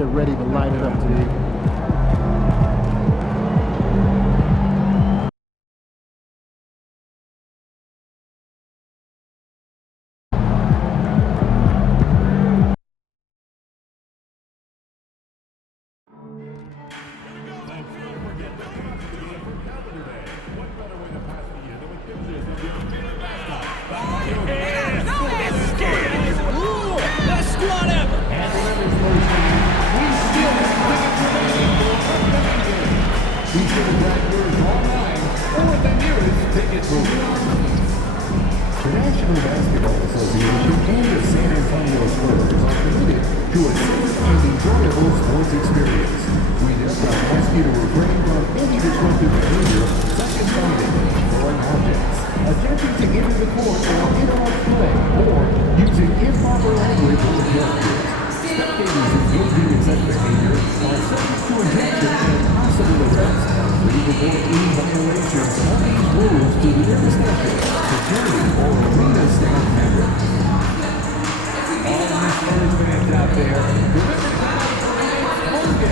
get ready to light it up today. The National Basketball Association and the San Antonio Spurs are committed to a safe and enjoyable sports experience. We therefore ask you to refrain from any disruptive behavior, such as fighting, throwing objects, attempting to enter the court or interrupt play, or using improper language or gestures. Spectators engaging in such behavior are subject to injection and possible arrest. Please report any violations of these rules to the nearest station, security, or arena staff member. All the Spurs fans out there, remember to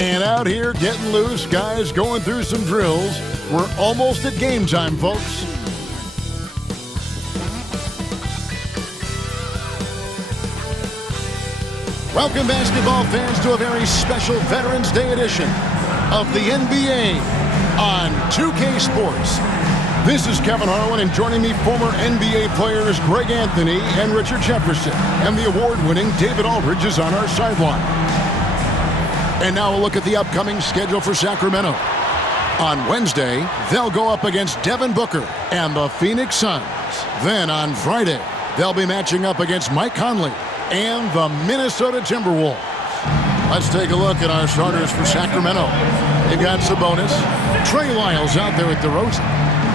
And out here getting loose, guys going through some drills. We're almost at game time, folks. Welcome, basketball fans, to a very special Veterans Day edition of the NBA on 2K Sports. This is Kevin Harlan, and joining me, former NBA players Greg Anthony and Richard Jefferson. And the award-winning David Aldridge is on our sideline. And now a look at the upcoming schedule for Sacramento. On Wednesday, they'll go up against Devin Booker and the Phoenix Suns. Then on Friday, they'll be matching up against Mike Conley and the Minnesota Timberwolves. Let's take a look at our starters for Sacramento. They've got Sabonis, Trey Lyles out there at DeRozan.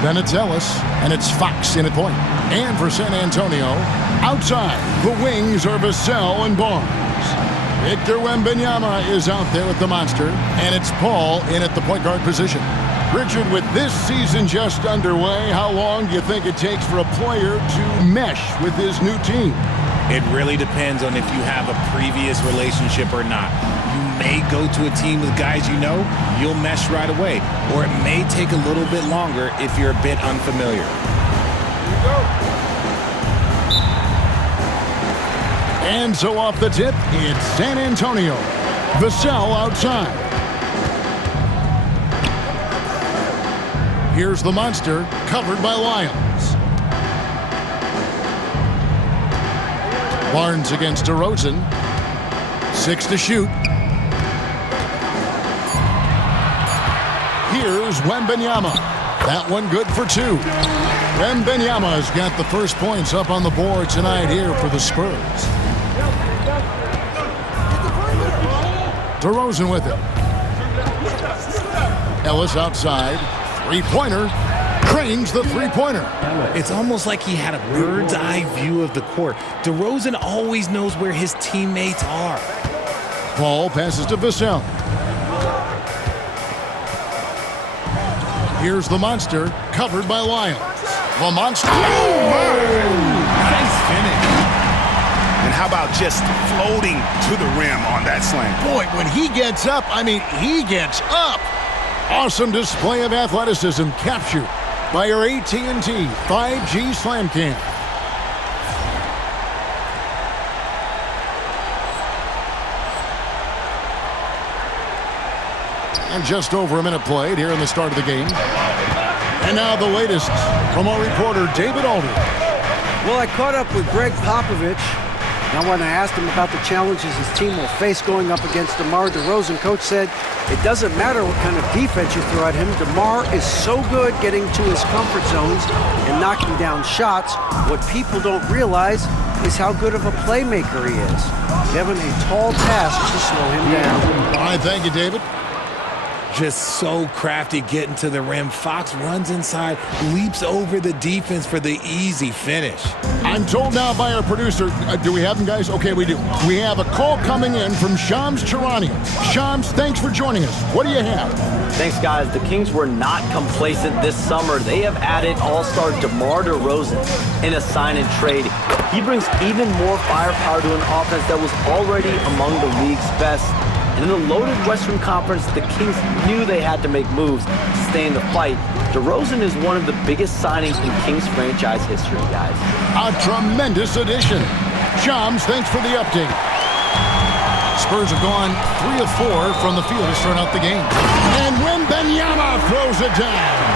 Then it's Ellis, and it's Fox in at point. And for San Antonio, outside, the wings are Vassell and Barnes. Victor Wembanyama is out there with the monster, and it's Paul in at the point guard position. Richard, with this season just underway, how long do you think it takes for a player to mesh with his new team? It really depends on if you have a previous relationship or not. You may go to a team with guys you know, you'll mesh right away. Or it may take a little bit longer if you're a bit unfamiliar. Here we go. And so off the tip, it's San Antonio. Vassell outside. Here's the monster, covered by Lyles. Barnes against DeRozan. 6 to shoot. Here's Wembanyama. That one good for 2. Wembanyama's got the first points up on the board tonight here for the Spurs. DeRozan with it. Ellis outside. Three-pointer. Cranes the three-pointer. It's almost like he had a bird's eye view of the court. DeRozan always knows where his teammates are. Paul passes to Vassell. Here's the monster, covered by Lyles. The monster. Nice finish. And how about just floating to the rim on that slam? Boy, when he gets up, I mean, he gets up. Awesome display of athleticism captured by your AT&T 5G Slam Cam. And just over a minute played here in the start of the game. And now the latest from our reporter, David Aldridge. Well, I caught up with Greg Popovich. Now, when I asked him about the challenges his team will face going up against DeMar DeRozan, Coach said it doesn't matter what kind of defense you throw at him. DeMar is so good getting to his comfort zones and knocking down shots. What people don't realize is how good of a playmaker he is. Given a tall task to slow him down. All right, thank you, David. just so crafty getting to the rim. Fox runs inside, leaps over the defense for the easy finish. I'm told now by our producer, do we have him, guys? Okay, we do. We have a call coming in from Shams Charania. Shams, thanks for joining us. What do you have? Thanks, guys. The Kings were not complacent this summer. They have added all-star DeMar DeRozan in a sign and trade. He brings even more firepower to an offense that was already among the league's best. And in the loaded Western Conference, the Kings knew they had to make moves to stay in the fight. DeRozan is one of the biggest signings in Kings franchise history, guys. A tremendous addition. Shams, thanks for the update. Spurs have gone 3 of 4 from the field to start out the game. And Wembanyama throws it down.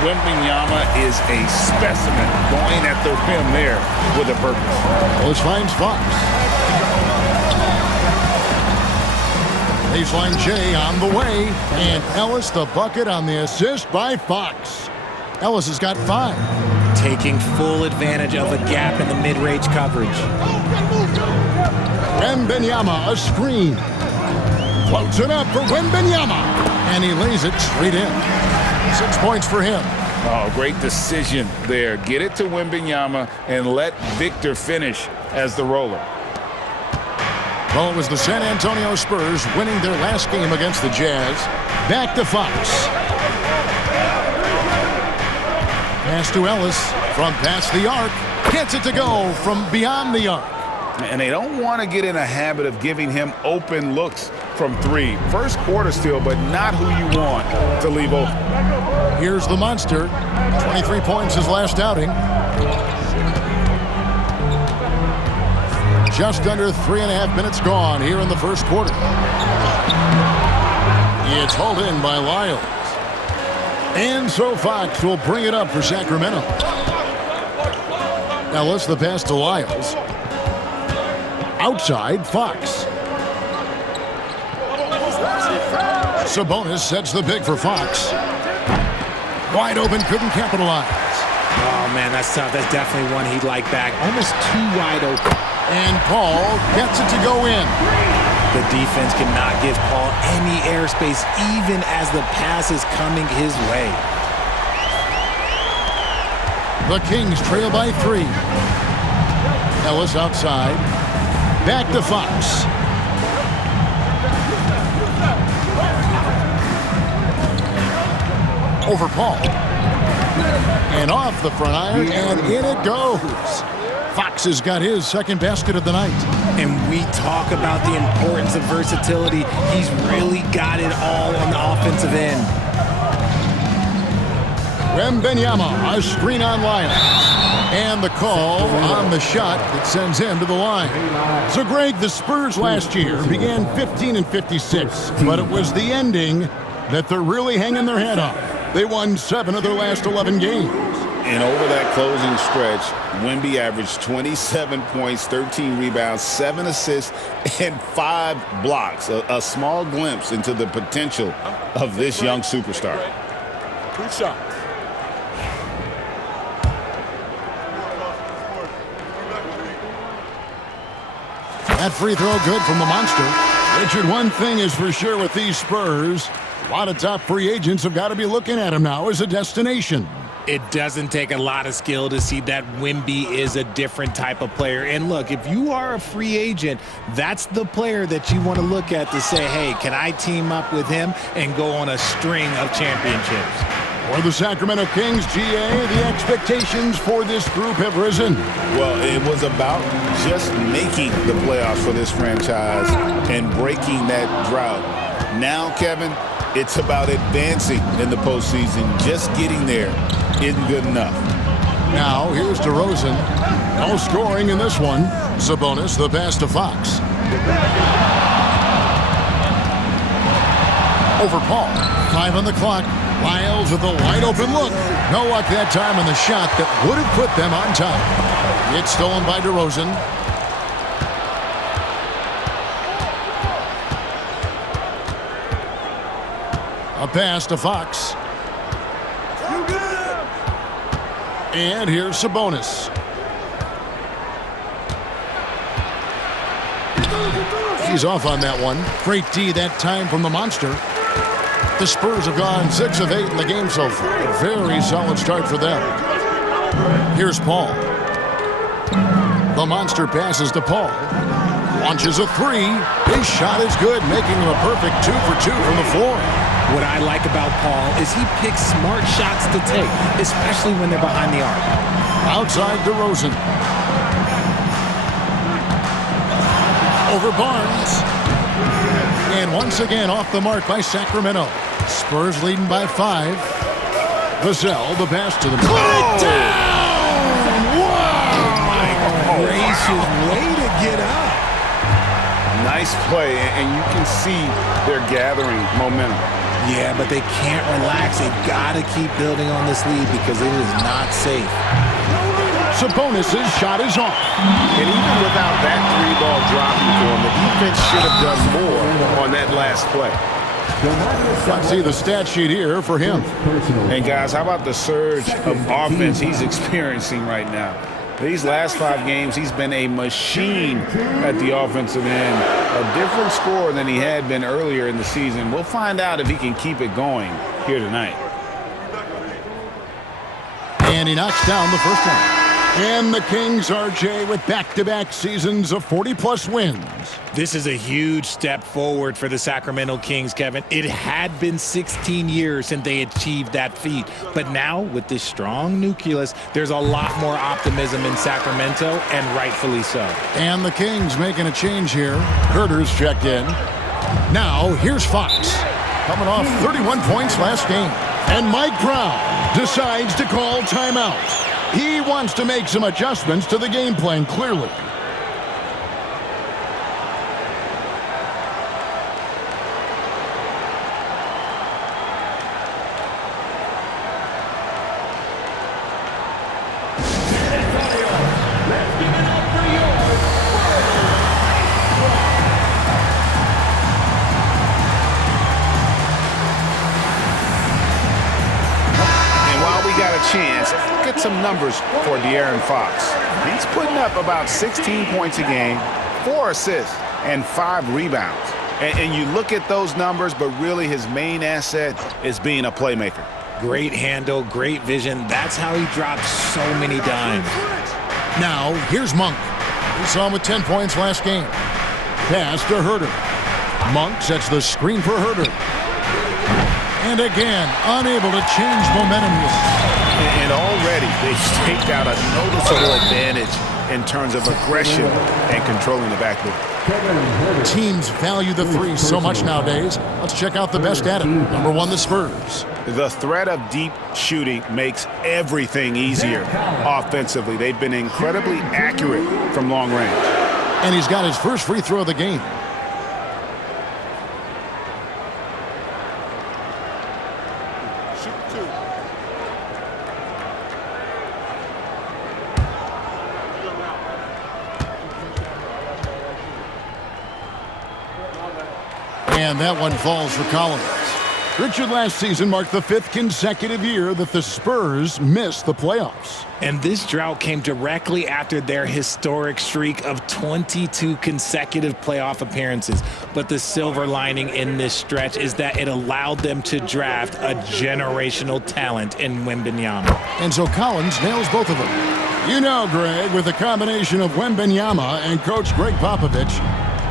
Wembanyama is a specimen going at the rim there with a purpose. Ellis finds Fox. Baseline J on the way. And Ellis the bucket on the assist by Fox. Ellis has got 5. Taking full advantage of a gap in the mid-range coverage. Wembanyama, a screen. Floats it up for Wembanyama. And he lays it straight in. 6 points for him. Oh, great decision there. Get it to Wembanyama and let Victor finish as the roller. Well, it was the San Antonio Spurs winning their last game against the Jazz. Back to Fox. Pass to Ellis from past the arc. Gets it to go from beyond the arc. And they don't want to get in a habit of giving him open looks from 3. First quarter still, but not who you want to leave open. Here's the monster. 23 points his last outing. Just under 3.5 minutes gone here in the first quarter. It's hauled in by Lyles. And so Fox will bring it up for Sacramento. Ellis, the pass to Lyles. Outside, Fox. Sabonis sets the pick for Fox. Wide open, couldn't capitalize. Oh, man, that's tough. That's definitely one he'd like back. Almost too wide open. And Paul gets it to go in. The defense cannot give Paul any airspace, even as the pass is coming his way. The Kings trail by 3. Ellis outside. Back to Fox. Over Paul. And off the front iron, and in it goes. Fox has got his second basket of the night. And we talk about the importance of versatility. He's really got it all on the offensive end. Wembanyama, a screen on Lyles. And the call on the shot that sends him to the line. So, Greg, the Spurs last year began 15 and 56, but it was the ending that they're really hanging their head on. They won 7 of their last 11 games. And over that closing stretch, Wemby averaged 27 points, 13 rebounds, 7 assists, and 5 blocks. A small glimpse into the potential of this young superstar. Good shot. That free throw good from the monster. Richard, one thing is for sure with these Spurs, a lot of top free agents have got to be looking at him now as a destination. It doesn't take a lot of skill to see that Wemby is a different type of player. And look, if you are a free agent, that's the player that you want to look at to say, hey, can I team up with him and go on a string of championships? For the Sacramento Kings, GA, the expectations for this group have risen. Well, it was about just making the playoffs for this franchise and breaking that drought. Now, Kevin, it's about advancing in the postseason. Just getting there isn't good enough. Now, here's DeRozan. No scoring in this one. Sabonis, the pass to Fox. Over Paul. 5 on the clock. Lyles with a wide open look. No luck that time on the shot that would have put them on top. It's stolen by DeRozan. A pass to Fox. And here's Sabonis. He's off on that one. Great D that time from the monster. The Spurs have gone 6 of 8 in the game so far. A very solid start for them. Here's Paul. The monster passes to Paul. Launches a 3. His shot is good, making him a perfect 2 for 2 from the floor. What I like about Paul is he picks smart shots to take, especially when they're behind the arc. Outside DeRozan. Over Barnes. And once again off the mark by Sacramento. Spurs leading by 5. Vassell, the pass to the... Put it down! Wow! Gracious, way to get up. Nice play, and you can see they're gathering momentum. Yeah, but they can't relax. They've got to keep building on this lead because it is not safe. Sabonis' shot is off. And even without that 3-ball dropping for him, the defense should have done more on that last play. Let's see the stat sheet here for him. And guys, how about the surge of offense he's experiencing right now? These last 5 games, he's been a machine at the offensive end. A different scorer than he had been earlier in the season. We'll find out if he can keep it going here tonight. And he knocks down the first one. And the Kings, RJ, with back-to-back seasons of 40-plus wins. This is a huge step forward for the Sacramento Kings, Kevin. It had been 16 years since they achieved that feat. But now, with this strong nucleus, there's a lot more optimism in Sacramento, and rightfully so. And the Kings making a change here. Herter's checked in. Now, here's Fox. Coming off 31 points last game. And Mike Brown decides to call timeout. He wants to make some adjustments to the game plan, clearly. Chance, get some numbers for De'Aaron Fox. He's putting up about 16 points a game, 4 assists, and 5 rebounds. And you look at those numbers, but really his main asset is being a playmaker. Great handle, great vision. That's how he drops so many dimes. Now, here's Monk. We saw him with 10 points last game. Pass to Herter. Monk sets the screen for Herter. And again, unable to change momentum here. And already they've staked out a noticeable advantage in terms of aggression and controlling the backcourt. Teams value the 3 so much nowadays. Let's check out the best at it. Number 1, the Spurs. The threat of deep shooting makes everything easier offensively. They've been incredibly accurate from long range. And he's got his first free throw of the game. And that one falls for Collins. Richard, last season marked the 5th consecutive year that the Spurs missed the playoffs. And this drought came directly after their historic streak of 22 consecutive playoff appearances. But the silver lining in this stretch is that it allowed them to draft a generational talent in Wembanyama. And so Collins nails both of them. You know, Greg, with the combination of Wembanyama and Coach Greg Popovich,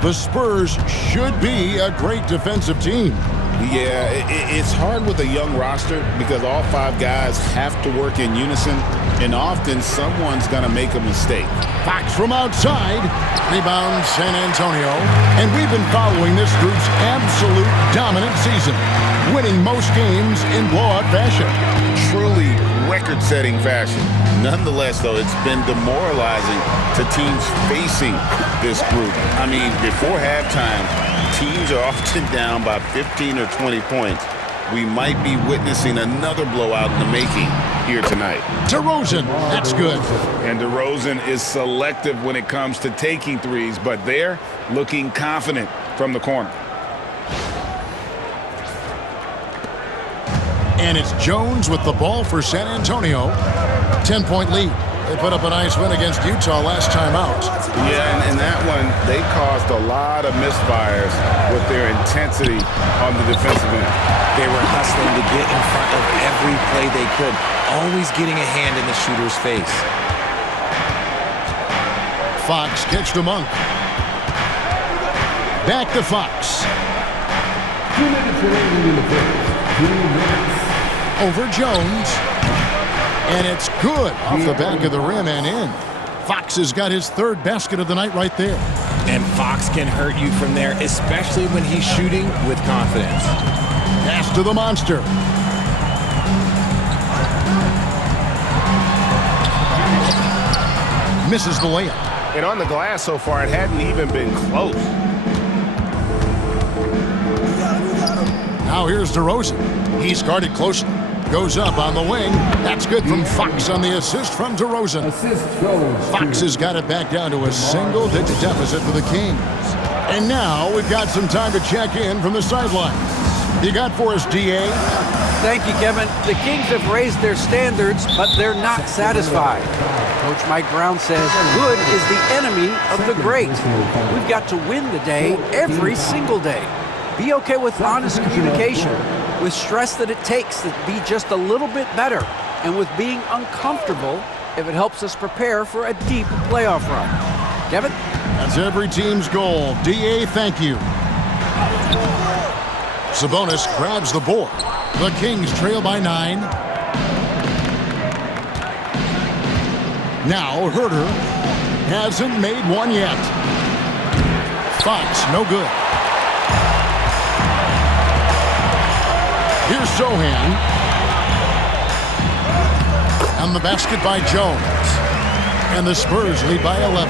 the Spurs should be a great defensive team. Yeah, it's hard with a young roster because all 5 guys have to work in unison, and often someone's going to make a mistake. Fox from outside. Rebound San Antonio. And we've been following this group's absolute dominant season, winning most games in blowout fashion. Truly record-setting fashion. Nonetheless, though, it's been demoralizing to teams facing this group. I mean, before halftime, teams are often down by 15 or 20 points. We might be witnessing another blowout in the making here tonight. DeRozan, that's good. And DeRozan is selective when it comes to taking threes, but they're looking confident from the corner. And it's Jones with the ball for San Antonio. 10-point lead. They put up a nice win against Utah last time out. Yeah, and in that one, they caused a lot of misfires with their intensity on the defensive end. They were hustling to get in front of every play they could, always getting a hand in the shooter's face. Fox kicks to Monk. Back to Fox. 2 minutes remaining in the first. 2 minutes. Over Jones. And it's good off the back of the rim and in. Fox has got his third basket of the night right there. And Fox can hurt you from there, especially when he's shooting with confidence. Pass to the monster. Misses the layup. And on the glass so far, it hadn't even been close. Now here's DeRozan. He's guarded closely. Goes up on the wing. That's good from Fox on the assist from DeRozan. Assist goes. Fox has got it back down to a single-digit deficit for the Kings. And now we've got some time to check in from the sideline. You got for us, D.A.? Thank you, Kevin. The Kings have raised their standards, but they're not satisfied. Coach Mike Brown says good is the enemy of the great. We've got to win the day every single day. Be okay with honest communication, with stress that it takes to be just a little bit better, and with being uncomfortable if it helps us prepare for a deep playoff run. Kevin? That's every team's goal. D.A., thank you. Sabonis grabs the board. The Kings trail by 9. Now Herter hasn't made one yet. Fox, no good. Here's Sohan. And the basket by Jones. And the Spurs lead by 11.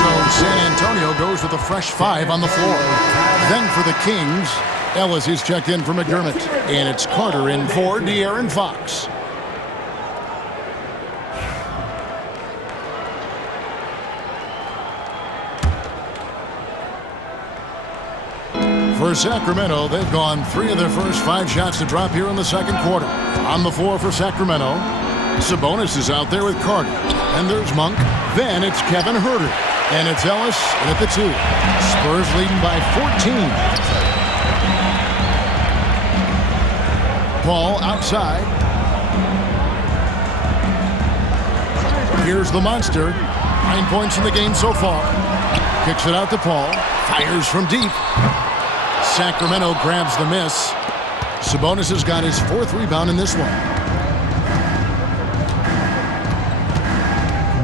So San Antonio goes with a fresh 5 on the floor. Then for the Kings, Ellis is checked in for McDermott. And it's Carter in for De'Aaron Fox. For Sacramento, they've gone 3 of their first 5 shots to drop here in the second quarter. On the floor for Sacramento, Sabonis is out there with Carter. And there's Monk. Then it's Kevin Herter. And it's Ellis at the 2. Spurs leading by 14. Paul outside. Here's the monster. 9 points in the game so far. Kicks it out to Paul. Fires from deep. Sacramento grabs the miss. Sabonis has got his 4th rebound in this one.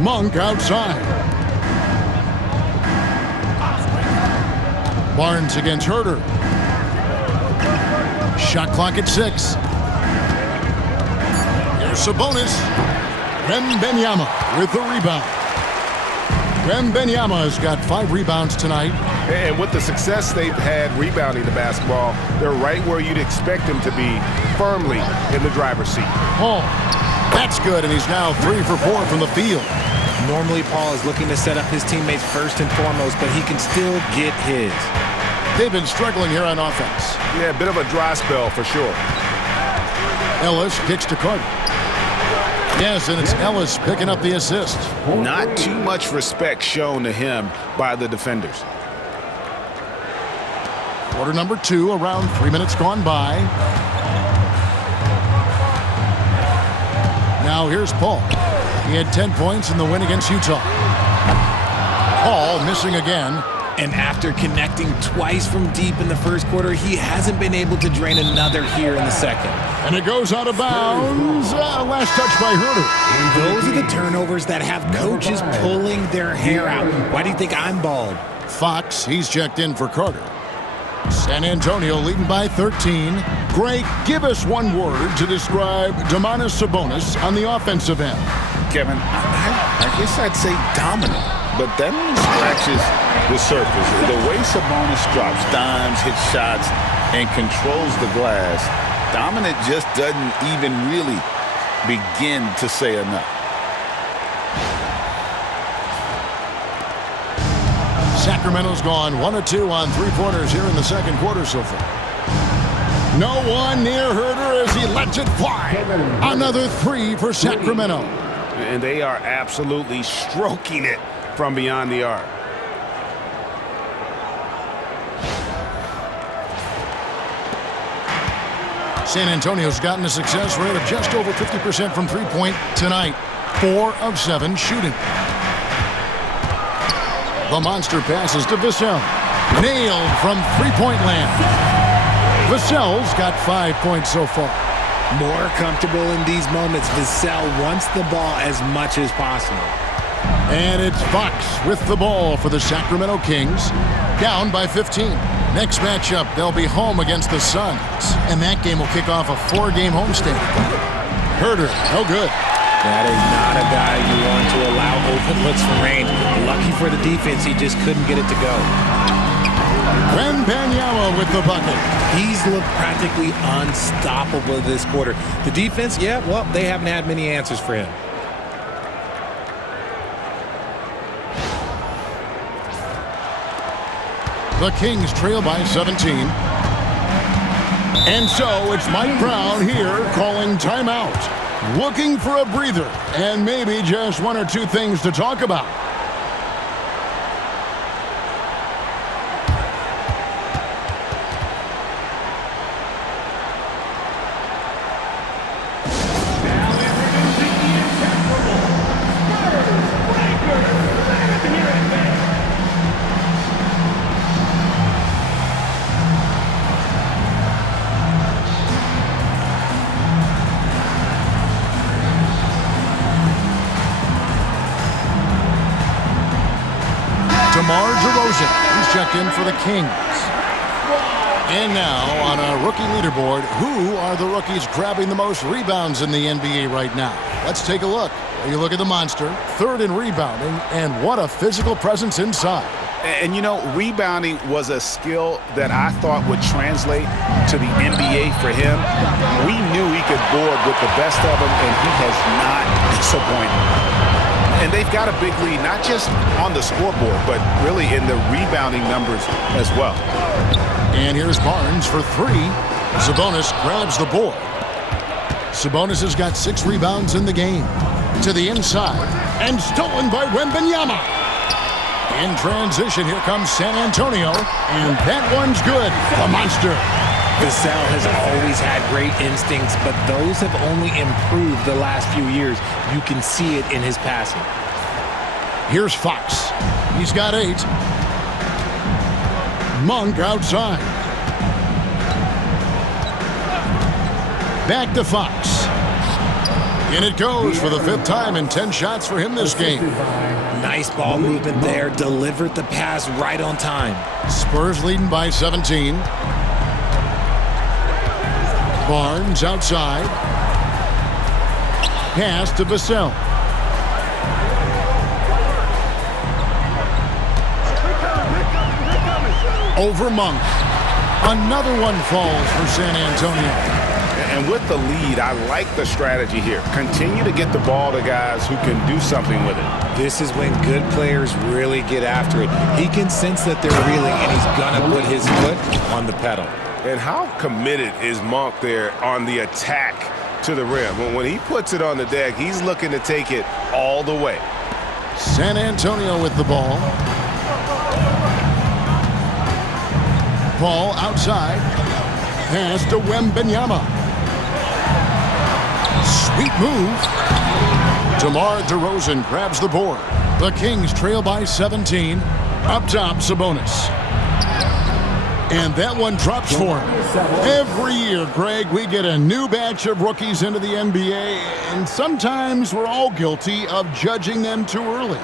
Monk outside. Barnes against Herter. Shot clock at 6. Here's Sabonis. Wembanyama with the rebound. Wembanyama has got 5 rebounds tonight. And with the success they've had rebounding the basketball, they're right where you'd expect them to be, firmly in the driver's seat. Paul, that's good, and he's now 3 for 4 from the field. Normally, Paul is looking to set up his teammates first and foremost, but he can still get his. They've been struggling here on offense. Yeah, a bit of a dry spell for sure. Ellis kicks to Carter. Yes, and it's Ellis picking up the assist. Not too much respect shown to him by the defenders. Quarter number 2, around 3 minutes gone by. Now here's Paul. He had 10 points in the win against Utah. Paul missing again. And after connecting twice from deep in the first quarter, he hasn't been able to drain another here in the second. And it goes out of bounds. Last touch by Herter. Those are the turnovers that have coaches pulling their hair out. Why do you think I'm bald? Fox, he's checked in for Carter. San Antonio leading by 13. Greg, give us one word to describe Domantas Sabonis on the offensive end. Kevin, I guess I'd say dominant, but that only scratches the surface. The way Sabonis drops dimes, hits shots, and controls the glass, dominant just doesn't even really begin to say enough. Sacramento's gone 1 of 2 on 3-pointers here in the second quarter so far. No one near Herder as he lets it fly. Another 3 for Sacramento. And they are absolutely stroking it from beyond the arc. San Antonio's gotten a success rate of just over 50% from three-point tonight. 4 of 7 shooting. The monster passes to Vassell. Nailed from three-point land. Vassell's got 5 points so far. More comfortable in these moments. Vassell wants the ball as much as possible. And it's Fox with the ball for the Sacramento Kings. Down by 15. Next matchup, they'll be home against the Suns. And that game will kick off a 4-game homestand. Herder, no good. That is not a guy you want to allow open looks from range. Lucky for the defense, he just couldn't get it to go. Wembanyama with the bucket. He's looked practically unstoppable this quarter. The defense, yeah, well, they haven't had many answers for him. The Kings trail by 17. And so it's Mike Brown here calling timeout. Looking for a breather and maybe just 1 or 2 things to talk about. DeMar DeRozan, he's checked in for the Kings. And now on our rookie leaderboard, who are the rookies grabbing the most rebounds in the NBA right now? Let's take a look. You look at the monster, 3rd in rebounding, and what a physical presence inside. And, you know, rebounding was a skill that I thought would translate to the NBA for him. We knew he could board with the best of them, and he has not disappointed. And they've got a big lead, not just on the scoreboard, but really in the rebounding numbers as well. And here's Barnes for 3. Sabonis grabs the board. Sabonis has got 6 rebounds in the game. To the inside, and stolen by Wembanyama. In transition, here comes San Antonio, and that one's good. The monster. Vassell has always had great instincts, but those have only improved the last few years. You can see it in his passing. Here's Fox. He's got 8. Monk outside. Back to Fox. And it goes for the 5th time in 10 shots for him this game. Nice ball movement there. Delivered the pass right on time. Spurs leading by 17. Barnes outside. Pass to Vassell. Over Monk. Another one falls for San Antonio. And with the lead, I like the strategy here. Continue to get the ball to guys who can do something with it. This is when good players really get after it. He can sense that they're reeling, and he's going to put his foot on the pedal. And how committed is Monk there on the attack to the rim? When he puts it on the deck, he's looking to take it all the way. San Antonio with the ball. Ball outside. Pass to Wembanyama. Sweet move. DeMar DeRozan grabs the board. The Kings trail by 17. Up top, Sabonis. And that one drops for him. Every year, Greg, we get a new batch of rookies into the NBA, and sometimes we're all guilty of judging them too early.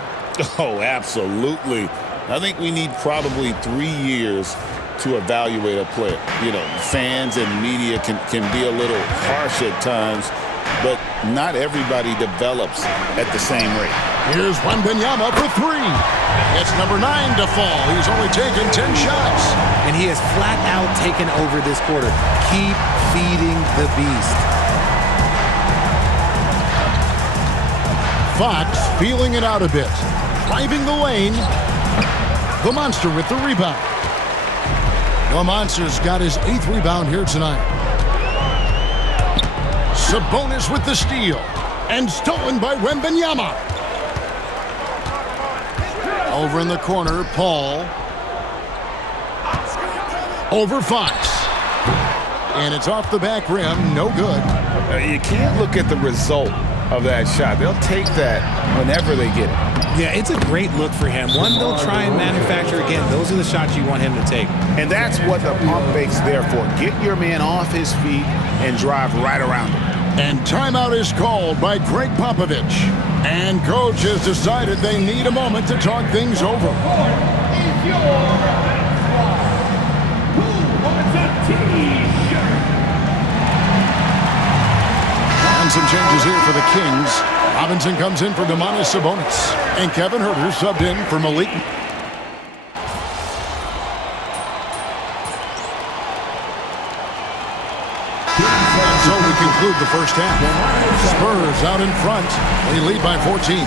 Oh, absolutely. I think we need probably 3 years to evaluate a player. You know, fans and media can be a little harsh at times, but not everybody develops at the same rate. Here's Wembanyama for 3. It's number 9 to fall. He's only taken 10 shots. And he has flat out taken over this quarter. Keep feeding the beast. Fox feeling it out a bit. Driving the lane. The monster with the rebound. The monster's got his 8th rebound here tonight. Sabonis with the steal. And stolen by Wembanyama. Over in the corner, Paul. Over Fox. And it's off the back rim, no good. You can't look at the result of that shot. They'll take that whenever they get it. Yeah, it's a great look for him. One they'll try and manufacture again. Those are the shots you want him to take. And that's what the pump fake's there for. Get your man off his feet and drive right around him. And timeout is called by Greg Popovich. And coach has decided they need a moment to talk things over. And some changes here for the Kings. Robinson comes in for Domantas Sabonis. And Kevin Huerter subbed in for Malik. And so we conclude the first half. Spurs out in front. They lead by 14.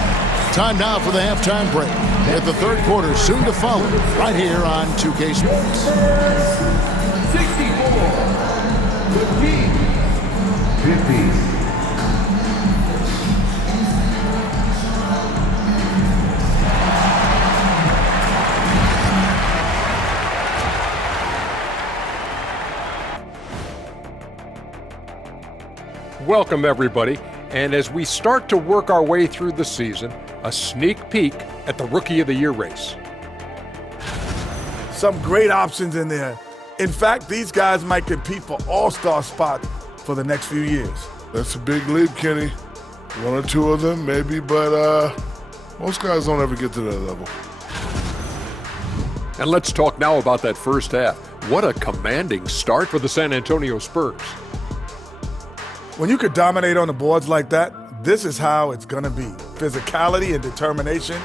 Time now for the halftime break. With the third quarter soon to follow right here on 2K Sports. 64. The Kings. 50. Welcome, everybody. And as we start to work our way through the season, a sneak peek at the Rookie of the Year race. Some great options in there. In fact, these guys might compete for all-star spots for the next few years. That's a big leap, Kenny. One or two of them, maybe, but most guys don't ever get to that level. And let's talk now about that first half. What a commanding start for the San Antonio Spurs. When you could dominate on the boards like that, this is how it's going to be. Physicality and determination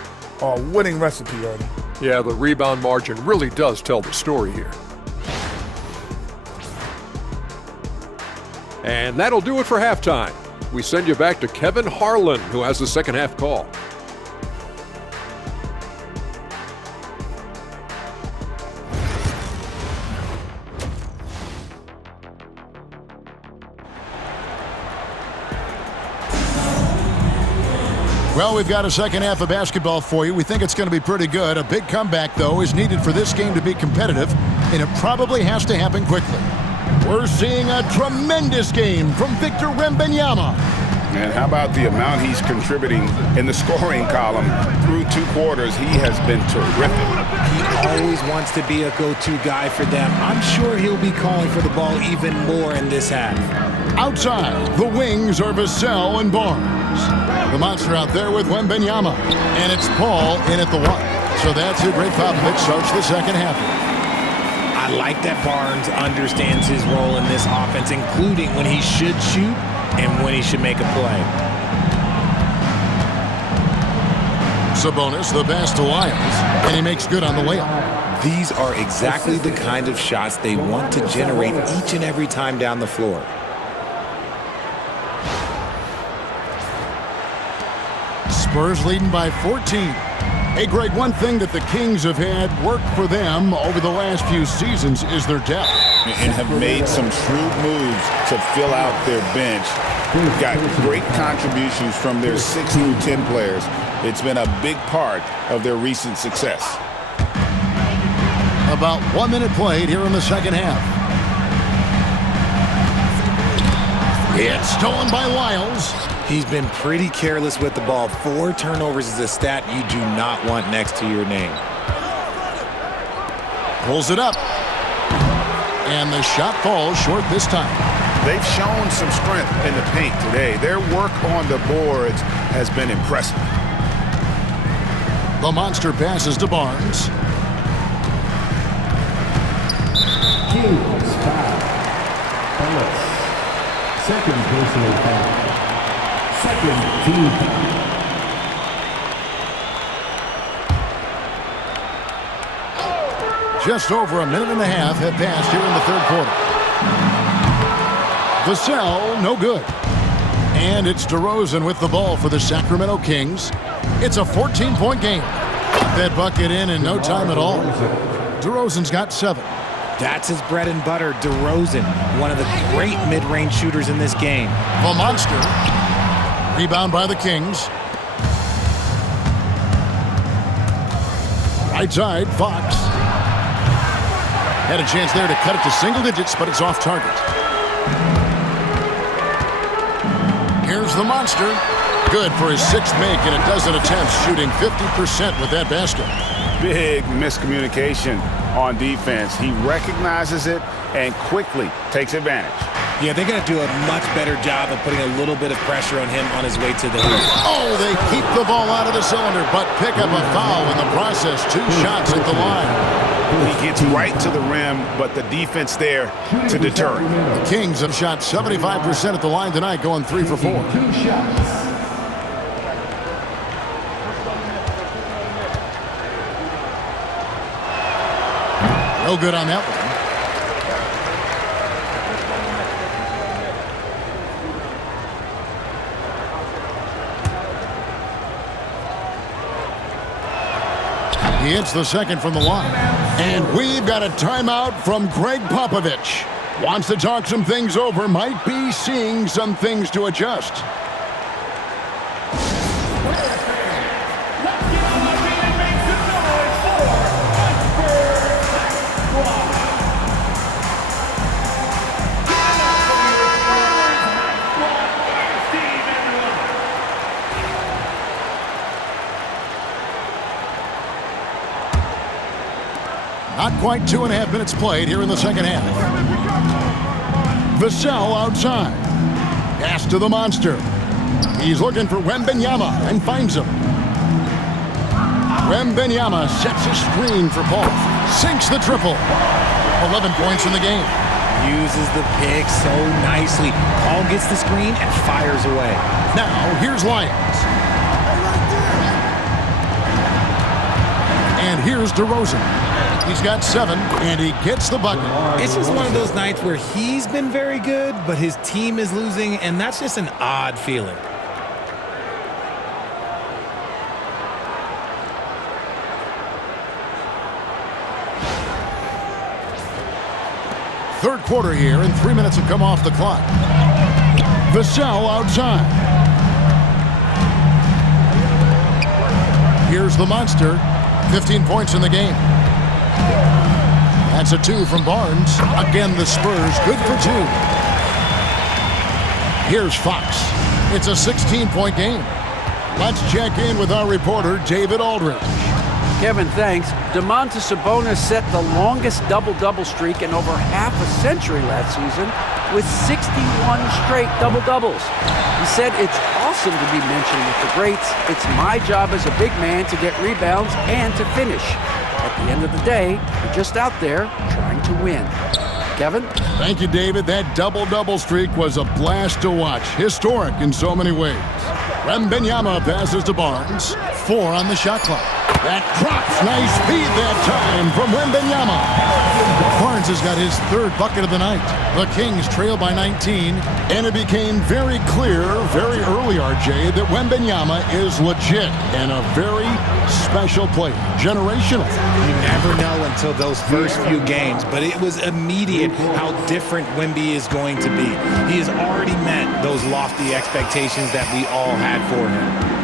are a winning recipe, Ernie. Yeah, the rebound margin really does tell the story here. And that'll do it for halftime. We send you back to Kevin Harlan, who has the second half call. Well, we've got a second half of basketball for you. We think it's going to be pretty good. A big comeback, though, is needed for this game to be competitive, and it probably has to happen quickly. We're seeing a tremendous game from Victor Wembanyama. And how about the amount he's contributing in the scoring column? Through 2 quarters, he has been terrific. He always wants to be a go-to guy for them. I'm sure he'll be calling for the ball even more in this half. Outside, the wings are Vassell and Barnes. The monster out there with Wembanyama. And it's Paul in at the 1. So that's who Greg Popovich starts the second half. I like that Barnes understands his role in this offense, including when he should shoot and when he should make a play. Sabonis, the pass to Lyles, and he makes good on the layup. These are exactly the kind of shots they want to generate each and every time down the floor. Spurs leading by 14. Hey, Greg, one thing that the Kings have had work for them over the last few seasons is their depth. And have made some shrewd moves to fill out their bench. Got great contributions from their 6 through 10 players. It's been a big part of their recent success. About 1 minute played here in the second half. It's stolen by Lyles. He's been pretty careless with the ball. 4 turnovers is a stat you do not want next to your name. Pulls it up. And the shot falls short this time. They've shown some strength in the paint today. Their work on the boards has been impressive. The monster passes to Barnes. Kings foul. Ellis. Second personal foul. Second team foul. Just over a minute and a half have passed here in the third quarter. Vassell, no good. And it's DeRozan with the ball for the Sacramento Kings. It's a 14-point game. Got that bucket in no time at all. DeRozan's got 7. That's his bread and butter. DeRozan, one of the great mid-range shooters in this game. The monster. Rebound by the Kings. Right side, Fox. Had a chance there to cut it to single digits, but it's off target. Here's the monster. Good for his sixth make in a dozen attempts, shooting 50% with that basket. Big miscommunication on defense. He recognizes it and quickly takes advantage. Yeah, they're going to do a much better job of putting a little bit of pressure on him on his way to the hoop. Oh, they keep the ball out of the cylinder, but pick up a foul in the process. 2 shots at the line. He gets right to the rim, but the defense there to deter him. The Kings have shot 75% at the line tonight, going 3 for 4. 2 shots. No good on that one. He hits the second from the line. And we've got a timeout from Greg Popovich. Wants to talk some things over. Might be seeing some things to adjust. Not quite 2.5 minutes played here in the second half. Vassell outside. Pass to the monster. He's looking for Wembanyama and finds him. Wembanyama sets a screen for Paul. Sinks the triple. 11 points in the game. Uses the pick so nicely. Paul gets the screen and fires away. Now, here's Lyons. And here's DeRozan. He's got 7, and he gets the bucket. It's just one of those nights where he's been very good, but his team is losing, and that's just an odd feeling. Third quarter here, and 3 minutes have come off the clock. Vassell outside. Here's the monster. 15 points in the game. That's a 2 from Barnes. Again, the Spurs good for 2. Here's Fox. It's a 16-point game. Let's check in with our reporter, David Aldridge. Kevin, thanks. Domantas Sabonis set the longest double-double streak in over half a century last season with 61 straight double-doubles. He said, "It's awesome to be mentioned with the greats. It's my job as a big man to get rebounds and to finish. At the end of the day, we're just out there trying to win." Kevin? Thank you, David. That double-double streak was a blast to watch. Historic in so many ways. Wembanyama passes to Barnes. 4 on the shot clock. That drops. Nice feed that time from Wembanyama. Barnes has got his 3rd bucket of the night. The Kings trail by 19, and it became very clear very early, RJ, that Wembanyama is legit and a very special player. Generational. You never know until those first few games, but it was immediate how different Wemby is going to be. He has already met those lofty expectations that we all had for him.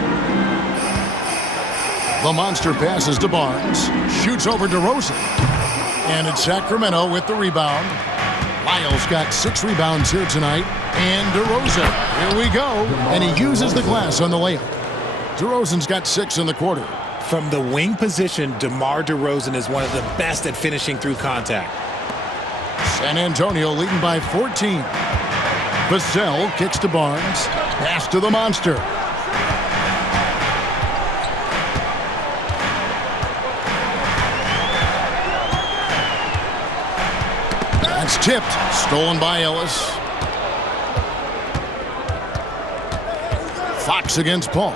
The monster passes to Barnes. Shoots over DeRozan. And it's Sacramento with the rebound. Lyles got 6 rebounds here tonight. And DeRozan. Here we go. And he uses the glass on the layup. DeRozan's got 6 in the quarter. From the wing position, DeMar DeRozan is one of the best at finishing through contact. San Antonio leading by 14. Vassell kicks to Barnes. Pass to the monster. That's tipped. Stolen by Ellis. Fox against Paul.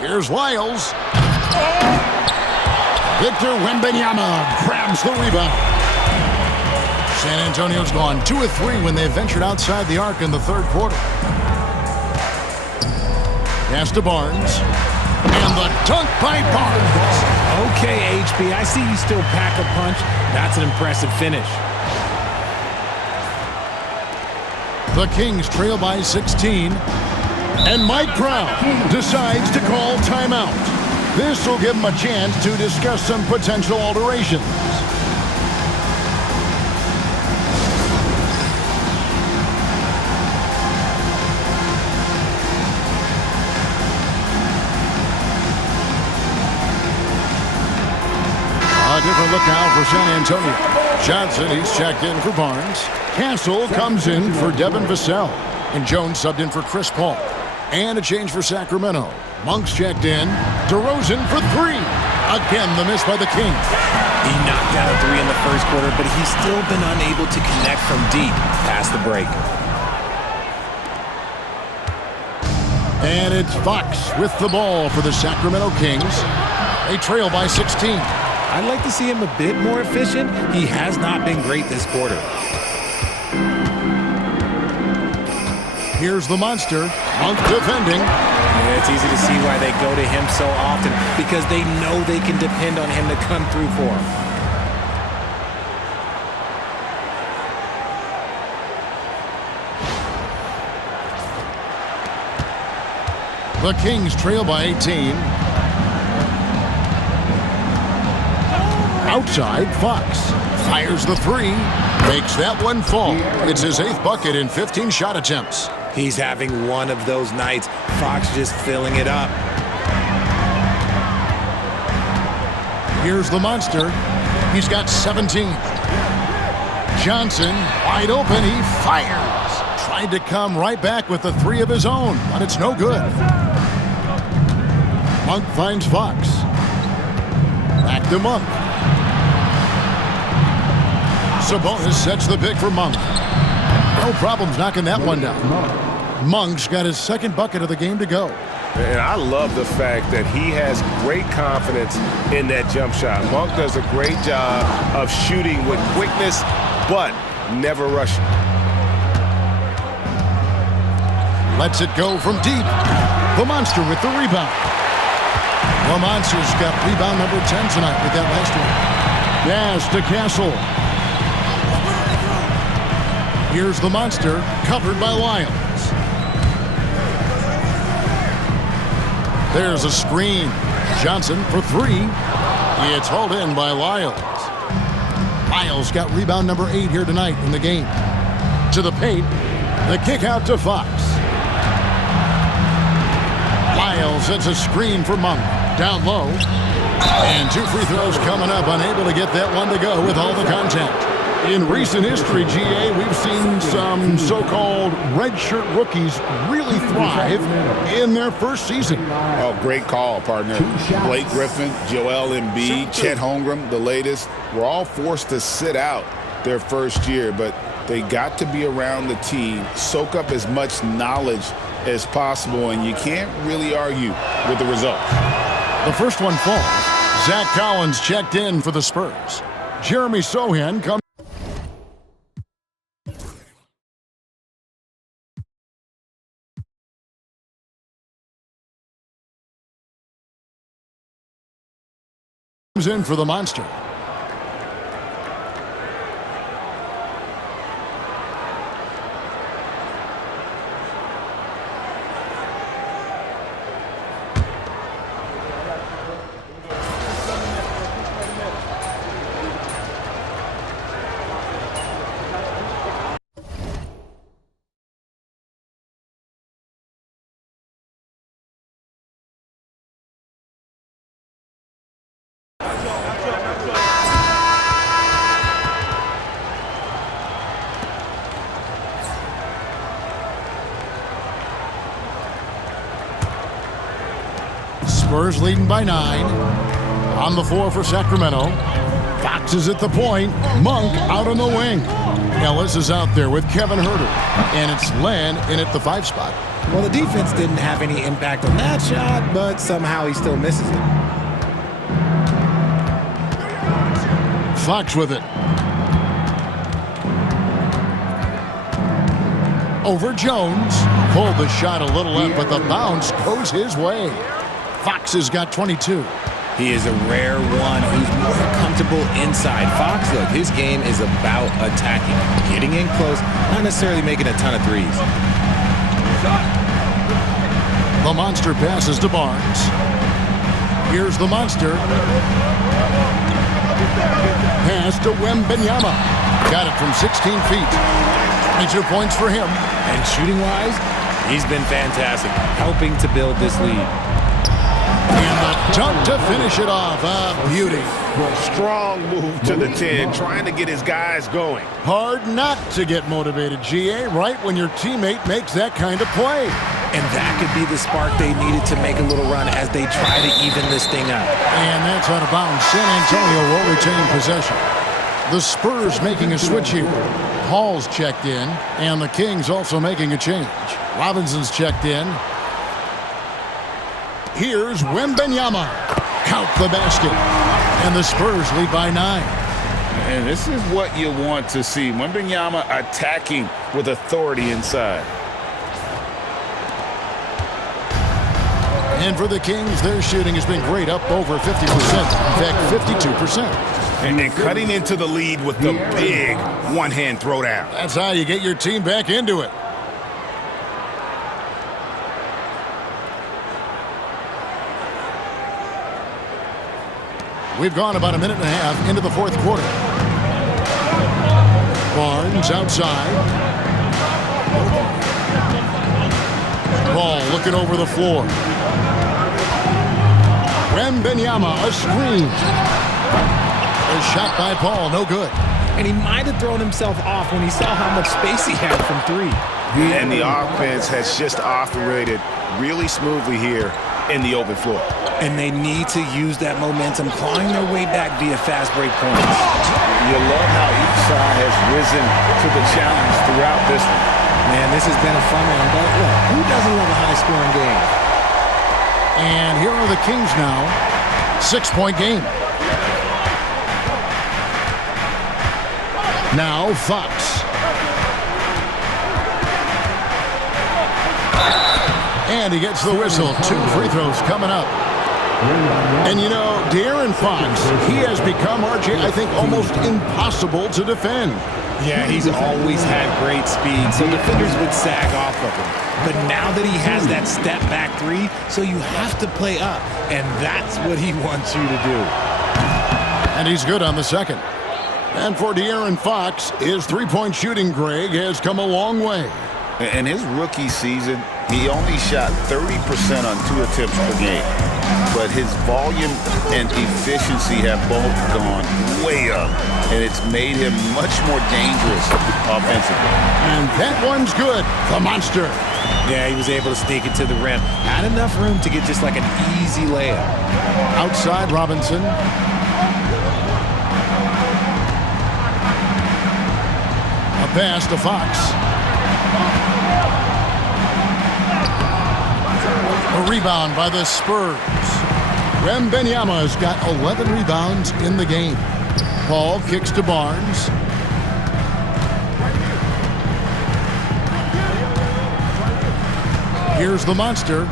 Here's Lyles. Victor Wembanyama grabs the rebound. San Antonio's gone 2 of 3 when they ventured outside the arc in the 3rd quarter. Pass to Barnes. And the dunk by Barnes. Okay, HB, I see you still pack a punch. That's an impressive finish. The Kings trail by 16. And Mike Brown decides to call timeout. This will give him a chance to discuss some potential alterations. A different look now for San Antonio. Johnson, he's checked in for Barnes. Castle comes in for Devin Vassell. And Jones subbed in for Chris Paul. And a change for Sacramento. Monk's checked in. DeRozan for three. Again, the miss by the Kings. He knocked down a three in the first quarter, but he's still been unable to connect from deep past the break. And it's Fox with the ball for the Sacramento Kings. They trail by 16. I'd like to see him a bit more efficient. He has not been great this quarter. Here's the monster. Monk defending. Yeah, it's easy to see why they go to him so often, because they know they can depend on him to come through for them. The Kings trail by 18. Outside, Fox fires the three. Makes that one fall. It's his 8th bucket in 15 shot attempts. He's having one of those nights. Fox just filling it up. Here's the monster. He's got 17. Johnson, wide open, he fires. Tried to come right back with the three of his own, but it's no good. Monk finds Fox. Back to Monk. Sabonis sets the pick for Monk. No problems knocking that one down. Monk's got his 2nd bucket of the game to go. And I love the fact that he has great confidence in that jump shot. Monk does a great job of shooting with quickness, but never rushing. Lets it go from deep. The monster with the rebound. The monster's got rebound number 10 tonight with that last one. Yes, to Castle. Here's the monster, covered by Lyles. There's a screen. Johnson for three. It's hauled in by Lyles. Lyles got rebound number 8 here tonight in the game. To the paint. The kick out to Fox. Lyles sets a screen for Monk. Down low. And 2 free throws coming up. Unable to get that one to go with all the contact. In recent history, GA, we've seen some so-called redshirt rookies really thrive in their first season. Oh, great call, partner. Blake Griffin, Joel Embiid, Chet Holmgren, the latest, were all forced to sit out their first year, but they got to be around the team, soak up as much knowledge as possible, and you can't really argue with the result. The first one falls. Zach Collins checked in for the Spurs. Jeremy Sohan comes in for the monster. Spurs leading by 9. On the floor for Sacramento. Fox is at the point. Monk out on the wing. Ellis is out there with Kevin Huerter. And it's Len in at the 5 spot. Well, the defense didn't have any impact on that shot, but somehow he still misses it. Fox with it. Over Jones. Pulled the shot a little up, but the bounce goes his way. Fox has got 22. He is a rare one who's more comfortable inside. Fox, look, his game is about attacking, getting in close, not necessarily making a ton of threes. The monster passes to Barnes. Here's the monster. Pass to Wembanyama. Got it from 16 feet. 22 points for him. And shooting-wise, he's been fantastic, helping to build this lead. And the dunk to finish it off. A beauty. Strong move to the 10, trying to get his guys going. Hard not to get motivated, GA, right when your teammate makes that kind of play. And that could be the spark they needed to make a little run as they try to even this thing up. And that's out of bounds. San Antonio will retain possession. The Spurs making a switch here. Hall's checked in, and the Kings also making a change. Robinson's checked in. Here's Wembanyama. Count the basket. And the Spurs lead by 9. And this is what you want to see. Wembanyama attacking with authority inside. And for the Kings, their shooting has been great, up over 50%. In fact, 52%. And cutting into the lead with the big one-hand throwdown. That's how you get your team back into it. We've gone about a minute and a half into the fourth quarter. Barnes outside. Ball looking over the floor. Wembanyama, a screen. A shot by Paul, no good. And he might have thrown himself off when he saw how much space he had from 3. And the offense has just operated really smoothly here in the open floor. And they need to use that momentum, clawing their way back via fast break points. You love how each side has risen to the challenge throughout this one. Man, this has been a fun one, but look, who doesn't love a high-scoring game? And here are the Kings now. 6-point game. Now Fox. And he gets the whistle. 2 free throws coming up. And you know, De'Aaron Fox, he has become, RJ, I think, almost impossible to defend. Yeah, he's always had great speed, so defenders would sag off of him. But now that he has that step back 3, so you have to play up, and that's what he wants you to do. And he's good on the second. And for De'Aaron Fox, his three-point shooting, Greg, has come a long way. In his rookie season, he only shot 30% on 2 attempts per game. But his volume and efficiency have both gone way up, and it's made him much more dangerous offensively. And that one's good. The monster. Yeah, he was able to sneak it to the rim. Had enough room to get just like an easy layup. Outside Robinson. A pass to Fox. A rebound by the Spurs. Wembanyama has got 11 rebounds in the game. Paul kicks to Barnes. Here's the monster.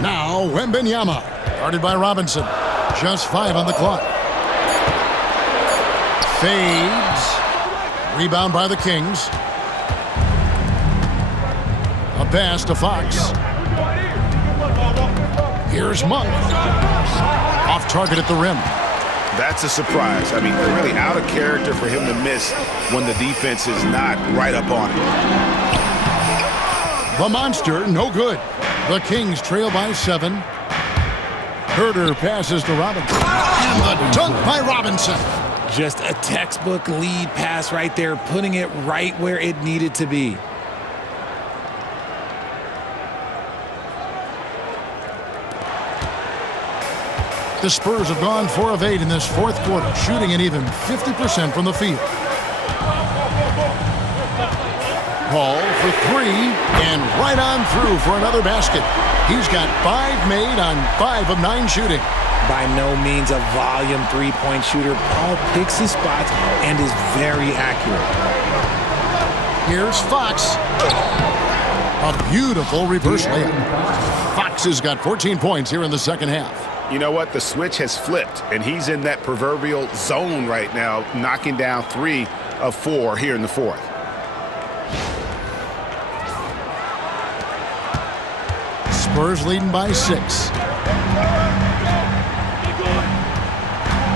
Now Wembanyama. Guarded by Robinson. Just 5 on the clock. Fades. Rebound by the Kings. A pass to Fox. Here's Monk. Off target at the rim. That's a surprise. I mean, really out of character for him to miss when the defense is not right up on him. The monster, no good. The Kings trail by 7. Herter passes to Robinson. And the dunk by Robinson. Just a textbook lead pass right there, putting it right where it needed to be. The Spurs have gone 4 of 8 in this fourth quarter, shooting an even 50% from the field. Paul for 3, and right on through for another basket. He's got 5 made on 5 of 9 shooting. By no means a volume three-point shooter, Paul picks his spots and is very accurate. Here's Fox. A beautiful reverse layup. Fox has got 14 points here in the second half. You know what? The switch has flipped, and he's in that proverbial zone right now, knocking down 3 of 4 here in the fourth. Spurs leading by 6.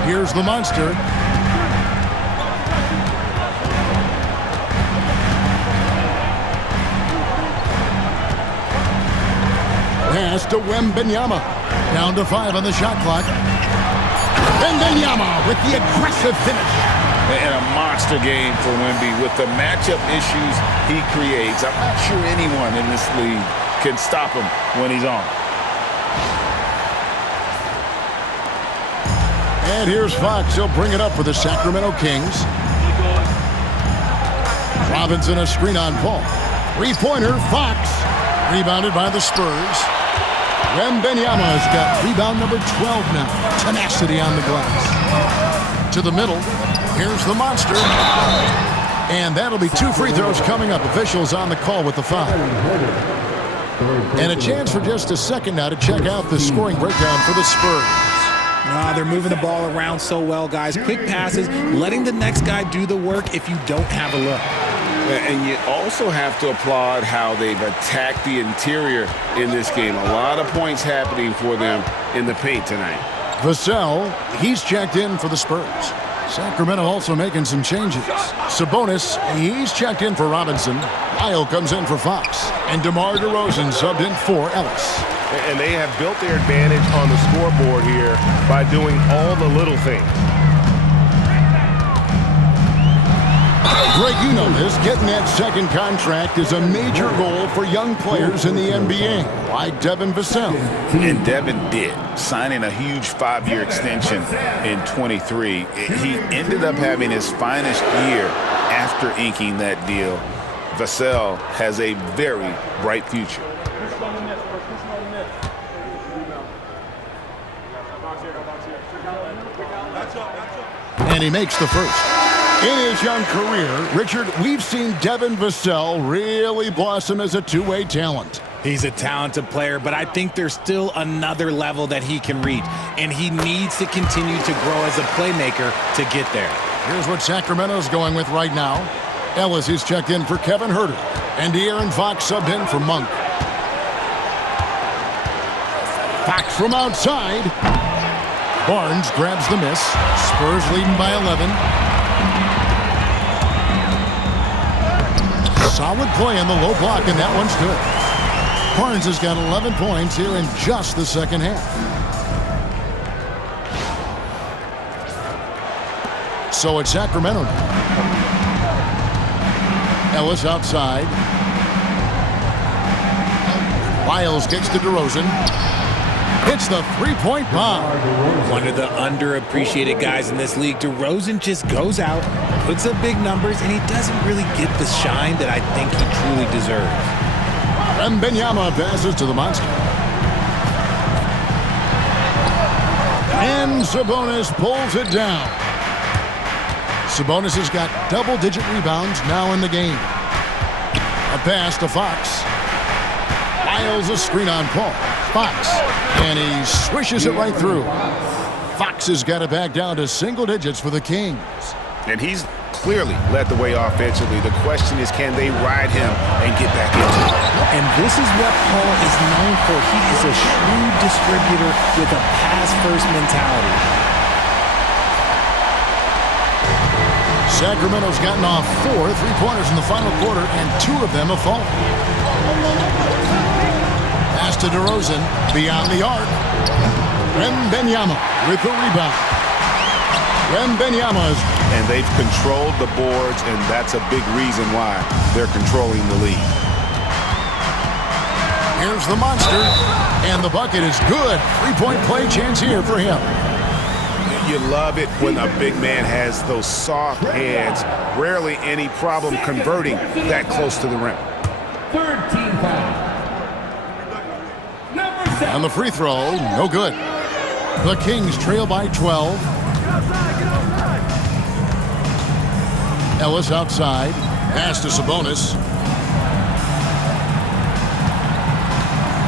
Here's the monster. Pass to Wembanyama. Down to 5 on the shot clock. Wembanyama with the aggressive finish. And a monster game for Wemby with the matchup issues he creates. I'm not sure anyone in this league can stop him when he's on. And here's Fox. He'll bring it up for the Sacramento Kings. Robinson a screen on Paul. Three-pointer, Fox. Rebounded by the Spurs. Wembanyama has got rebound number 12 now. Tenacity on the glass. To the middle. Here's the monster. And that'll be 2 free throws coming up. Officials on the call with the foul. And a chance for just a second now to check out the scoring breakdown for the Spurs. They're moving the ball around so well, guys. Quick passes, letting the next guy do the work if you don't have a look. And you also have to applaud how they've attacked the interior in this game. A lot of points happening for them in the paint tonight. Vassell, he's checked in for the Spurs. Sacramento also making some changes. Sabonis, he's checked in for Robinson. Lyle comes in for Fox. And DeMar DeRozan subbed in for Ellis. And they have built their advantage on the scoreboard here by doing all the little things. Greg, you know this. Getting that second contract is a major goal for young players in the NBA, like Devin Vassell. And Devin did, signing a huge 5-year extension in 23. He ended up having his finest year after inking that deal. Vassell has a very bright future. And he makes the first. In his young career, Richard, we've seen Devin Vassell really blossom as a two-way talent. He's a talented player, but I think there's still another level that he can reach, and he needs to continue to grow as a playmaker to get there. Here's what Sacramento's going with right now. Ellis is checked in for Kevin Huerter, and De'Aaron Fox subbed in for Monk. Fox from outside. Barnes grabs the miss. Spurs leading by 11. Solid play in the low block, and that one's good. Barnes has got 11 points here in just the second half. So it's Sacramento now. Ellis outside. Lyles gets to DeRozan. Hits the three-point bomb. One of the underappreciated guys in this league. DeRozan just goes out, puts up big numbers, and he doesn't really get the shine that I think he truly deserves. Wembanyama passes to the monster. And Sabonis pulls it down. Sabonis has got double-digit rebounds now in the game. A pass to Fox. Lyles a screen on Paul. Fox. And he swishes it right through. Fox has got it back down to single digits for the Kings. And he's clearly led the way offensively. The question is, can they ride him and get back into it? And this is what Paul is known for. He is a shrewd distributor with a pass-first mentality. Sacramento's gotten off 4 3-pointers in the final quarter, and 2 of them have fallen. Pass to DeRozan, beyond the arc. Wembanyama with the rebound. Wembanyama. And they've controlled the boards, and that's a big reason why they're controlling the lead. Here's the monster, and the bucket is good. 3-point play chance here for him. You love it when a big man has those soft hands. Rarely any problem converting that close to the rim. Third team foul. And the free throw, no good. The Kings trail by 12. Ellis outside. Pass to Sabonis.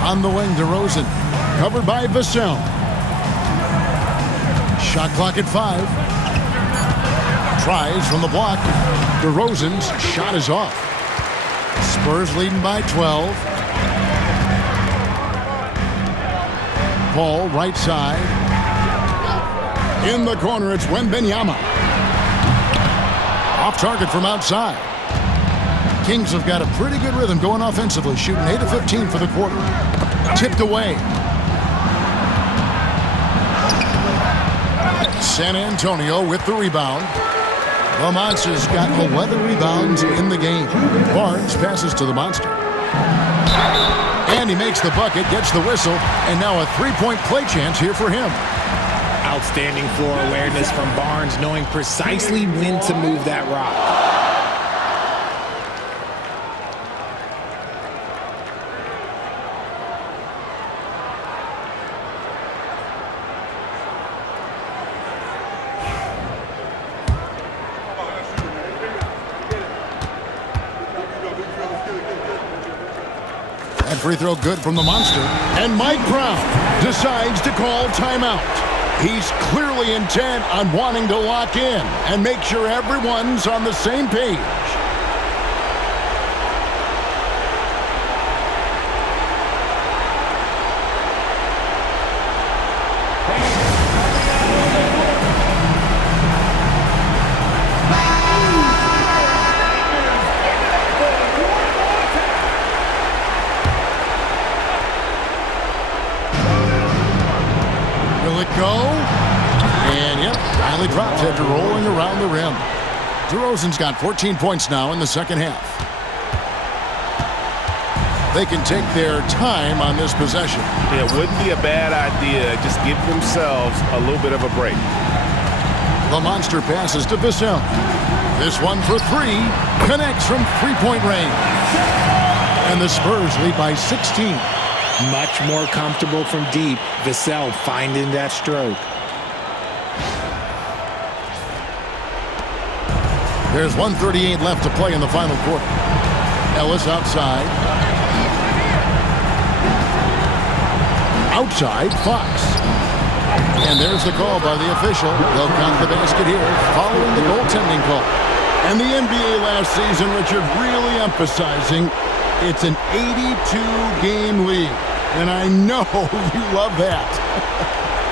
On the wing, DeRozan. Covered by Vassell. Shot clock at 5. Tries from the block. DeRozan's shot is off. Spurs leading by 12. Paul, right side. In the corner, it's Wembanyama. Off target from outside. Kings have got a pretty good rhythm going offensively, shooting 8 of 15 for the quarter. Tipped away. San Antonio with the rebound. The Monster's got 11 rebounds in the game. Barnes passes to the Monster. And he makes the bucket, gets the whistle, and now a three-point play chance here for him. Outstanding floor awareness from Barnes, knowing precisely when to move that rock. That free throw good from the Monster. And Mike Brown decides to call timeout. He's clearly intent on wanting to lock in and make sure everyone's on the same page. Will it go? And yep, finally drops after rolling around the rim. DeRozan's got 14 points now in the second half. They can take their time on this possession. It wouldn't be a bad idea. Just give themselves a little bit of a break. The Monster passes to Vassell. This one for 3. Connects from three-point range. And the Spurs lead by 16. Much more comfortable from deep. Vassell finding that stroke. There's 1:38 left to play in the final quarter. Ellis outside. Outside, Fox. And there's the call by the official. They'll count the basket here following the goaltending call. And the NBA last season, Richard, really emphasizing it's an 82-game league. And I know you love that.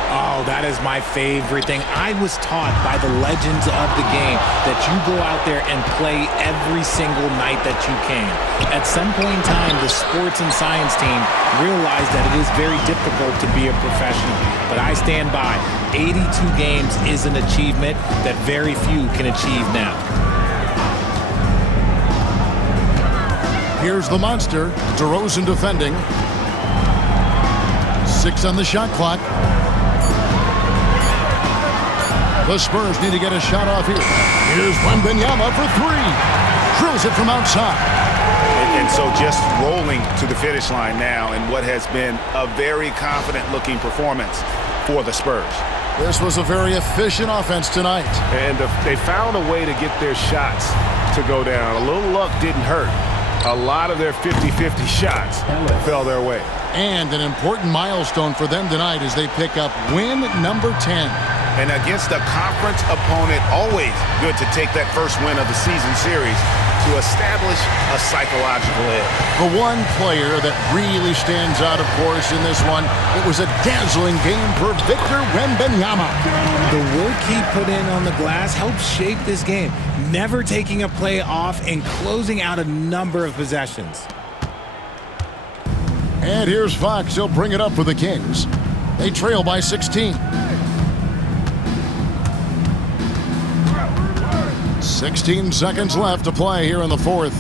Oh, that is my favorite thing. I was taught by the legends of the game that you go out there and play every single night that you can. At some point in time, the sports and science team realized that it is very difficult to be a professional. But I stand by. 82 games is an achievement that very few can achieve now. Here's the Monster. DeRozan defending. 6 on the shot clock. The Spurs need to get a shot off here. Here's Wembanyama for 3. Drills it from outside. And so just rolling to the finish line now in what has been a very confident-looking performance for the Spurs. This was a very efficient offense tonight. And they found a way to get their shots to go down. A little luck didn't hurt. A lot of their 50-50 shots fell their way. And an important milestone for them tonight as they pick up win number 10. And against a conference opponent, always good to take that first win of the season series to establish a psychological edge. The one player that really stands out, of course, in this one, it was a dazzling game for Victor Wembanyama. The work he put in on the glass helped shape this game, never taking a play off and closing out a number of possessions. And here's Fox. He'll bring it up for the Kings. They trail by 16. 16 seconds left to play here in the fourth.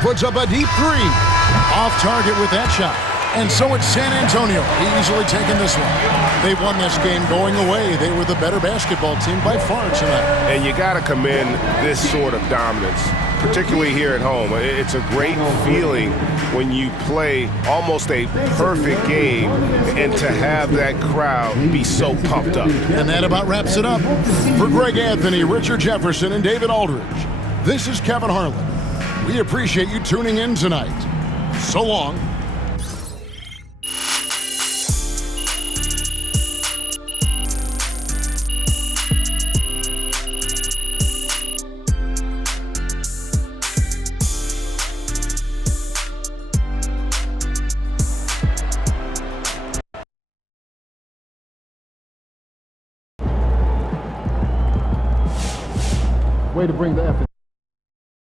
Puts up a deep 3. Off target with that shot. And so it's San Antonio easily taking this one. They won this game going away. They were the better basketball team by far tonight. And you got to commend this sort of dominance particularly here at home. It's a great feeling when you play almost a perfect game and to have that crowd be so pumped up. And that about wraps it up. For Greg Anthony, Richard Jefferson, and David Aldridge, this is Kevin Harlan. We appreciate you tuning in tonight. So long. Way to bring the effort.